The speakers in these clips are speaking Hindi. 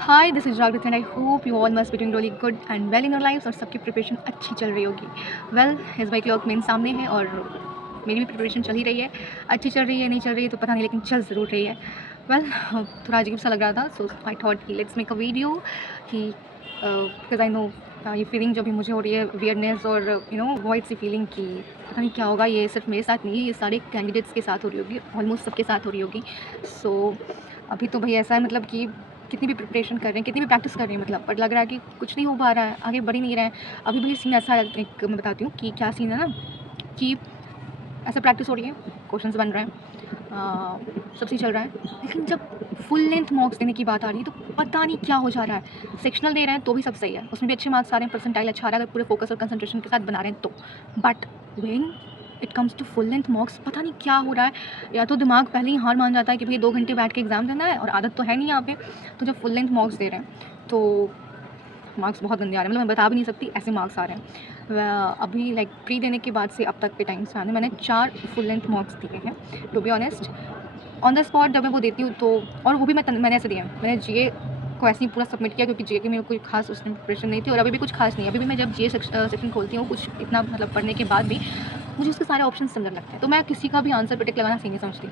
हाय दिस इज जागृत and I hope you all must be doing really good and well in your life और सबकी प्रिपरेशन अच्छी चल रही होगी। वेल इस बाई क्लॉक मेरे सामने है और मेरी भी प्रिपरेशन चल ही रही है। अच्छी चल रही है नहीं चल रही है तो पता नहीं, लेकिन चल ज़रूर रही है। वेल थोड़ा अजीब सा लग रहा था, सो आई थॉट कि लेट्स मेक अ वीडियो कि बिकॉज आई नो ये फीलिंग जो भी मुझे हो रही है, वियर्डनेस और वॉइड सी फीलिंग कि पता नहीं क्या होगा। ये सिर्फ मेरे साथ नहीं है, ये सारे कैंडिडेट्स के साथ हो रही होगी, ऑलमोस्ट सबके साथ हो रही होगी। सो अभी तो भाई ऐसा है, मतलब कि कितनी भी प्रिपरेशन कर रहे हैं, कितनी भी प्रैक्टिस कर रहे हैं, मतलब बट लग रहा है कि कुछ नहीं हो पा रहा है, आगे बढ़ ही नहीं रहे हैं। अभी भी सीन ऐसा है, एक मैं बताती हूँ कि क्या सीन है ना, कि ऐसे प्रैक्टिस हो रही है, क्वेश्चंस बन रहे हैं, सब चीज़ चल रहा है, लेकिन जब फुल लेंथ मार्क्स देने की बात आ रही है तो पता नहीं क्या हो जा रहा है। सेक्शनल दे रहे हैं तो भी सब सही है, उसमें भी अच्छे मार्क्स आ रहे हैं, परसेंटाइल अच्छा आ रहा है अगर पूरे फोकस और कंसंट्रेशन के साथ बना रहे हैं तो। But when it comes to full length marks पता नहीं क्या हो रहा है। या तो दिमाग पहले ही हार मान जाता है कि भाई 2 घंटे बैठ के एग्ज़ाम देना है और आदत तो है नहीं यहाँ पे। तो जब फुल लेंथ मार्क्स दे रहे हैं तो मार्क्स बहुत गंदे आ रहे हैं, मतलब मैं बता भी नहीं सकती ऐसे मार्क्स आ रहे हैं। अभी लाइक प्री देने के बाद से अब तक के टाइम से मैंने 4 फुल लेंथ मार्क्स दिए हैं। To be honest on the spot जब मैं वो देती हूँ तो, और वो भी मैंने ऐसे दिया है, मैंने जीए को ऐसे ही पूरा सबमिट किया क्योंकि जीए की मेरे कोई खास उसमें प्रिपरेशन नहीं थी और अभी भी कुछ खास नहीं है। अभी भी मैं जब जीए सेक्शन खोलती हूँ कुछ इतना मतलब पढ़ने के बाद भी मुझे उसके सारे ऑप्शन सिमिलर लगते हैं, तो मैं किसी का भी आंसर प्रिडिक्ट लगाना सही नहीं समझती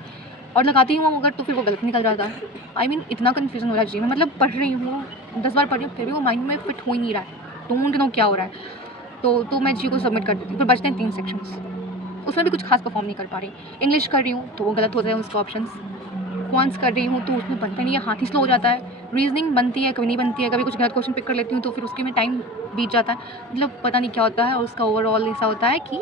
और लगाती हूँ अगर तो फिर वो गलत निकल जाता है। आई मीन इतना कन्फ्यूजन हो रहा है जी में, मतलब पढ़ रही हूँ 10 बार पढ़ रही हूँ फिर भी वो माइंड में फिट हो ही नहीं रहा है, डोंट नो क्या हो रहा है। तो मैं जी को सबमिट कर देती हूँ, फिर बचते हैं 3 सेक्शंस, उसमें भी कुछ खास परफॉर्म नहीं कर पा रही। इंग्लिश कर रही हूँ तो वो गलत होते हैं उसके ऑप्शंस, क्वांट्स कर रही हूँ तो उसमें बनता नहीं है, हाथ ही स्लो हो जाता है। रीजनिंग बनती है, कभी नहीं बनती है, कभी कुछ गलत क्वेश्चन पिक कर लेती हूँ तो फिर उसके में टाइम बीत जाता है, मतलब पता नहीं क्या होता है। और उसका ओवरऑल ऐसा होता है कि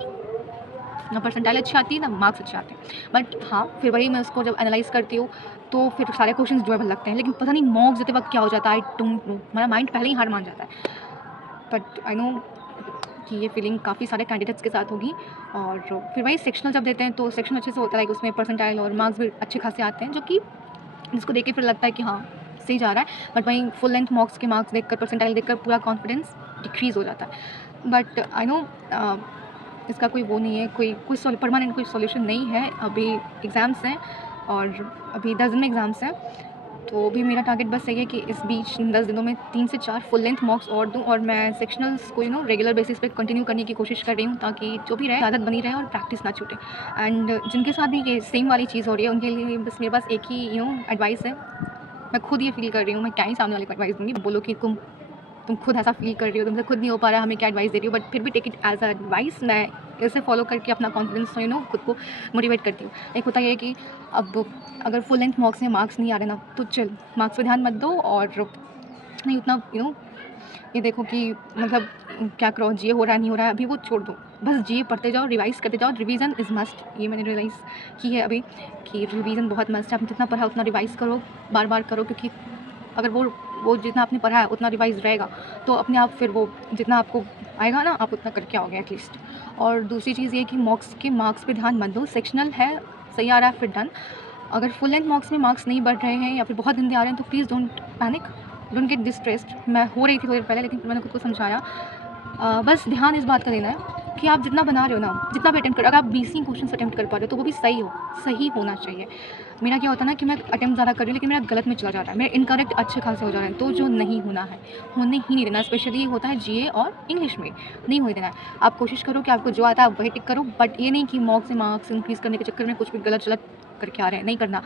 ना परसेंटाइल अच्छी आती है ना मार्क्स अच्छे आते हैं। बट हाँ, फिर वही मैं उसको जब एनालाइज़ करती हूँ तो फिर सारे क्वेश्चंस डुएबल लगते हैं, लेकिन पता नहीं मॉक्स देते वक्त क्या हो जाता है, आई डोंट नो, मेरा माइंड पहले ही हार मान जाता है। बट आई नो कि ये फीलिंग काफ़ी सारे कैंडिडेट्स के साथ होगी। और फिर वही सेक्शनल जब देते हैं तो सेक्शन अच्छे से होता है, लाइक उसमें परसेंटाइल और मार्क्स भी अच्छे खासे आते हैं, जो कि जिसको देख के फिर लगता है कि हाँ सही जा रहा है। बट वहीं फुल लेंथ मार्क्स के मार्क्स देखकर, परसेंटाइल देखकर पूरा कॉन्फिडेंस डिक्रीज़ हो जाता है। बट आई नो इसका कोई वो नहीं है, कोई परमानेंट कोई सॉल्यूशन नहीं है। अभी एग्ज़ाम्स हैं और अभी 10 दिन में एग्ज़ाम्स हैं, तो अभी मेरा टारगेट बस यही है कि इस बीच इन 10 दिनों में 3 से 4 फुल लेंथ मार्क्स और दूँ और मैं सेक्शनल्स को रेगुलर बेसिस पे कंटिन्यू करने की कोशिश कर रही हूँ, ताकि जो भी रहे आदत बनी रहे और प्रैक्टिस ना छूटे। एंड जिनके साथ भी ये सेम वाली चीज़ हो रही है उनके लिए बस मेरे पास एक ही एडवाइस है। मैं खुद ये फ़ील कर रही हूँ, मैं क्या ही सामने वाले को एडवाइस दूँगी, बोलो कि तुम खुद ऐसा फ़ील कर रही हो, तुमसे खुद नहीं हो पा रहा है, हमें क्या एडवाइस दे रही हो, बट फिर भी take it as a advice. मैं इसे फॉलो करके अपना कॉन्फिडेंस खुद को मोटिवेट करती हूँ। एक होता है कि अब अगर फुल लेंथ मार्क्स में मार्क्स नहीं आ रहे ना तो चिल, मार्क्स पे ध्यान मत दो और नहीं उतना ये देखो कि मतलब क्या करो, जीए हो रहा है नहीं हो रहा है अभी वो छोड़ दो, बस जीए पढ़ते जाओ, रिवाइज़ करते जाओ, रिवीजन इज़ मस्ट। ये मैंने रियलाइज़ की है अभी कि रिवीजन बहुत मस्ट है। आप जितना पढ़ा उतना रिवाइज़ करो, बार-बार करो, क्योंकि अगर वो जितना आपने पढ़ा है उतना रिवाइज़ रहेगा तो अपने आप फिर वो जितना आपको आएगा ना आप उतना करके आओगे एटलीस्ट। और दूसरी चीज़ ये कि मार्क्स पे ध्यान मत दो, सेक्शनल है सही आ रहा है फिर डन। अगर फुल लेंथ मार्क्स में मार्क्स नहीं बढ़ रहे हैं या फिर बहुत गंदे आ रहे हैं तो please don't panic, don't get distressed. मैं हो रही थी थोड़ी देर पहले, लेकिन फिर मैंने खुद को समझाया। बस ध्यान इस बात का देना है कि आप जितना बना रहे हो ना, जितना भी अटेम्प्ट कर, अगर आप 20 ही क्वेश्चन अटेम्प्ट कर पा रहे हो तो वो भी सही होना चाहिए। मेरा क्या होता है ना कि मैं अटेम्प्ट ज़्यादा कर रही हूँ लेकिन मेरा गलत में चला जा रहा है, मेरे इनकरेक्ट अच्छे खासे हो जा रहे हैं, तो जो नहीं होना है होने ही नहीं देना। स्पेशली होता है जीए और इंग्लिश में नहीं होने देना है। आप कोशिश करो कि आपको जो आता है आप वही टिक करो, बट ये नहीं कि मॉक से मार्क्स इंक्रीज़ करने के चक्कर में कुछ भी गलत करके आ रहे हैं, नहीं करना।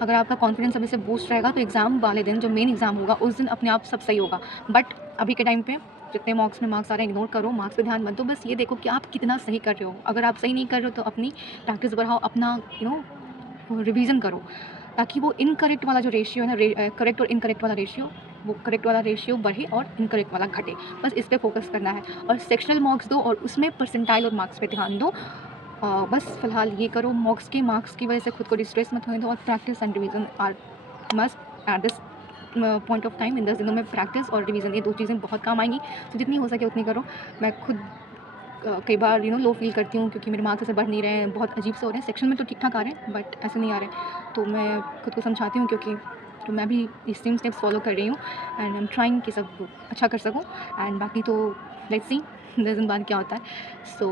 अगर आपका कॉन्फिडेंस अभी से बूस्ट रहेगा तो एग्ज़ाम वाले दिन जो मेन एग्ज़ाम होगा उस दिन अपने आप सब सही होगा। बट अभी के टाइम पे जितने मॉक्स में मार्क्स आ रहे हैं इग्नोर करो, मार्क्स पे ध्यान मत दो, बस ये देखो कि आप कितना सही कर रहे हो। अगर आप सही नहीं कर रहे हो तो अपनी प्रैक्टिस बढ़ाओ, अपना रिवीजन करो, ताकि वो इनकरेक्ट वाला जो रेशियो है ना, करेक्ट और इनकरेक्ट वाला रेशियो, वो करेक्ट वाला रेशियो बढ़े और इनकरेक्ट वाला घटे। बस इस पे फोकस करना है और सेक्शनल मार्क्स दो और उसमें परसेंटाइल और मार्क्स पे ध्यान दो। बस फ़िलहाल ये करो, मार्क्स की वजह से खुद को डिस्ट्रेस मत होने दो और practice and revision are must at this point of time. इन 10 दिनों में प्रैक्टिस और रिवीजन ये 2 चीज़ें बहुत काम आएंगी, तो जितनी हो सके उतनी करो। मैं खुद कई बार लो फील करती हूँ क्योंकि मेरे मार्क्स ऐसे बढ़ नहीं रहे हैं, बहुत अजीब से हो रहे हैं। सेक्शन में तो ठीक ठाक आ रहे हैं बट ऐसे नहीं आ रहे, तो मैं खुद को समझाती हूँ क्योंकि तो मैं भी इस सेम स्टेप्स फॉलो कर रही हूँ एंड आई एम ट्राइंग कि सब अच्छा कर सकूँ। एंड बाकी तो लेट्स सी 10 दिन बाद क्या होता है। So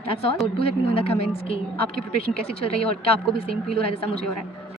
that's all. Do let me know in the comments कि आपकी प्रिपरेशन कैसी चल रही है और क्या आपको भी सेम फील हो रहा है जैसा मुझे हो रहा है।